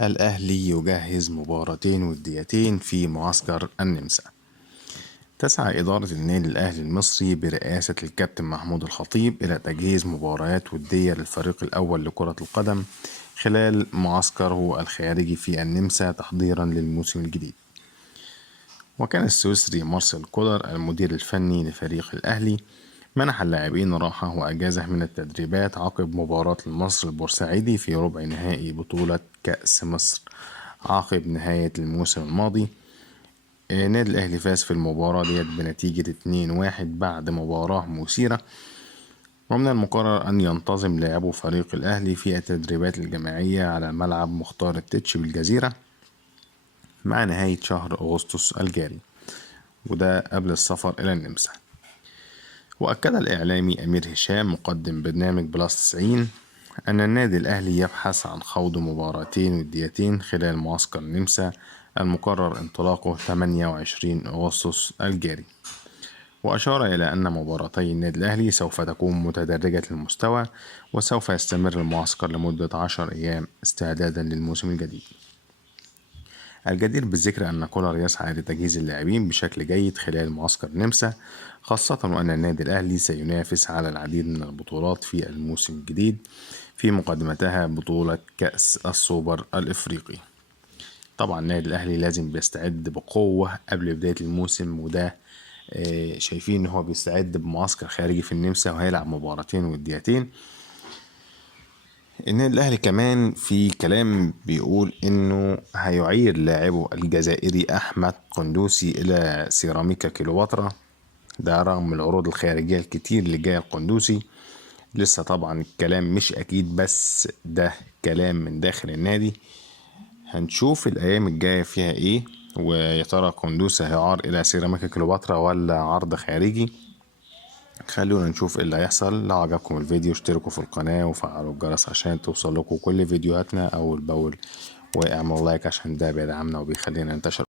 الأهلي يجهز مباراتين وديتين في معسكر النمسا. تسعى إدارة النادي الأهلي المصري برئاسة الكابتن محمود الخطيب إلى تجهيز مباريات ودية للفريق الأول لكرة القدم خلال معسكره الخارجي في النمسا تحضيرا للموسم الجديد. وكان السويسري مارسيل كولر المدير الفني لفريق الأهلي منح اللاعبين راحة وأجازة من التدريبات عقب مباراة المصري البورسعيدي في ربع نهائي بطولة كأس مصر عقب نهاية الموسم الماضي. النادي الأهلي فاز في المباراة ديت بنتيجة 2-1 بعد مباراة مثيرة، ومن المقرر أن ينتظم لاعبو فريق الأهلي في التدريبات الجماعية على ملعب مختار التتش بالجزيرة مع نهاية شهر أغسطس الجاري، وده قبل السفر إلى النمسا. وأكد الإعلامي أمير هشام مقدم برنامج بلس 90 أن النادي الأهلي يبحث عن خوض مباراتين وديتين خلال معسكر النمسا المقرر انطلاقه 28 أغسطس الجاري. وأشار إلى أن مباراتي النادي الأهلي سوف تكون متدرجة المستوى، وسوف يستمر المعسكر لمدة 10 أيام استعدادا للموسم الجديد. الجدير بالذكر أن كولر يسعى لتجهيز اللاعبين بشكل جيد خلال معسكر النمسا، خاصة وأن النادي الأهلي سينافس على العديد من البطولات في الموسم الجديد، في مقدمتها بطولة كأس السوبر الإفريقي. طبعا النادي الأهلي لازم بيستعد بقوة قبل بداية الموسم، وده شايفين إن هو بيستعد بمعسكر خارجي في النمسا وهيلعب مباراتين وديتين. النادي الأهلي كمان في كلام بيقول إنه هيعير لاعبه الجزائري أحمد قندوسي إلى سيراميكا كليوباترا، ده رغم العروض الخارجية الكتير اللي جاية القندوسي. لسه طبعا الكلام مش أكيد، بس ده كلام من داخل النادي. هنشوف الأيام الجاية فيها إيه، ويا ترى قندوسي هيعار إلى سيراميكا كليوباترا ولا عرض خارجي. خلونا نشوف ايه اللي هيحصل. لو عجبكم الفيديو اشتركوا في القناة وفعلوا الجرس عشان توصل لكم كل فيديوهاتنا اول باول، واعملوا لايك عشان ده بيدعمنا وبيخلينا ننتشر.